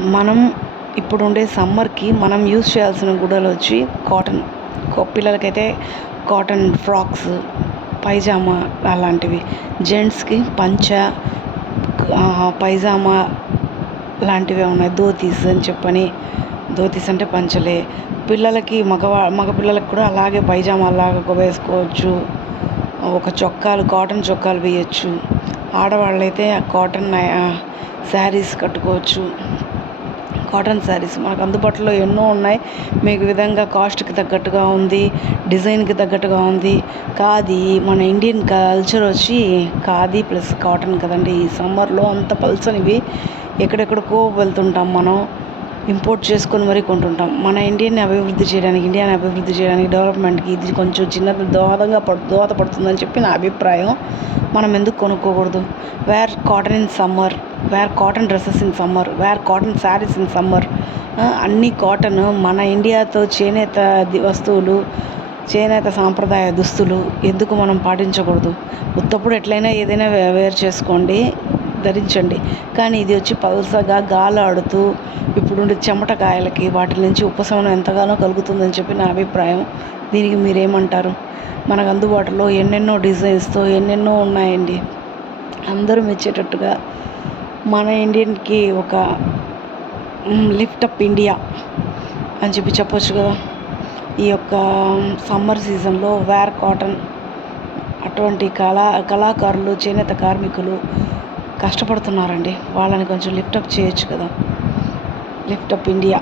మనం ఇప్పుడుండే సమ్మర్కి మనం యూజ్ చేయాల్సిన గుడ్డలు వచ్చి కాటన్. పిల్లలకైతే కాటన్ ఫ్రాక్స్, పైజామా అలాంటివి. జెంట్స్కి పంచ, పైజామా లాంటివే ఉన్నాయి. ధోతీస్ అని చెప్పని, ధోతీస్ అంటే పంచలే. పిల్లలకి మగ పిల్లలకి కూడా అలాగే పైజామా లాగా వేసుకోవచ్చు. ఒక చొక్కాలు, కాటన్ చొక్కాలు వేయచ్చు. ఆడవాళ్ళైతే కాటన్ శారీస్ కట్టుకోవచ్చు. కాటన్ శారీస్ మనకు అందుబాటులో ఎన్నో ఉన్నాయి. మీకు విధంగా కాస్ట్కి తగ్గట్టుగా ఉంది, డిజైన్కి తగ్గట్టుగా ఉంది. ఖాదీ, మన ఇండియన్ కల్చర్ వచ్చి ఖాదీ ప్లస్ కాటన్ కదండి. ఈ సమ్మర్లో అంత పల్సనివి ఎక్కడెక్కడికో వెళ్తుంటాం మనం, ఇంపోర్ట్ చేసుకొని మరీ కొంటుంటాం. మన ఇండియాని అభివృద్ధి చేయడానికి, డెవలప్మెంట్కి ఇది కొంచెం చిన్న దోహదపడుతుందని చెప్పి నా అభిప్రాయం. మనం ఎందుకు కొనుక్కోకూడదు? Wear cotton in summer, wear cotton dresses in summer, wear cotton saris in summer. అన్నీ కాటన్, మన ఇండియాతో చేనేత వస్తువులు, చేనేత సాంప్రదాయ దుస్తులు ఎందుకు మనం పాటించకూడదు? ఉత్తప్పుడు ఎట్లయినా ఏదైనా వేర్ చేసుకోండి, ధరించండి. కానీ ఇది వచ్చి పల్సగా గాలాడుతూ ఇప్పుడుండే చెమటకాయలకి వాటి నుంచి ఉపశమనం ఎంతగానో కలుగుతుందని చెప్పి నా అభిప్రాయం. దీనికి మీరేమంటారు? మనకు అందుబాటులో ఎన్నెన్నో డిజైన్స్తో ఎన్నెన్నో ఉన్నాయండి. అందరూ మెచ్చేటట్టుగా మన ఇండియన్కి ఒక లిఫ్టప్ ఇండియా అని చెప్పొచ్చు కదా. ఈ యొక్క సమ్మర్ సీజన్లో వేర్ కాటన్ అటువంటి కళాకారులు, చేనేత కార్మికులు కష్టపడుతున్నారండి. వాళ్ళని కొంచెం లిఫ్టప్ చేయొచ్చు కదా. Lift-up India.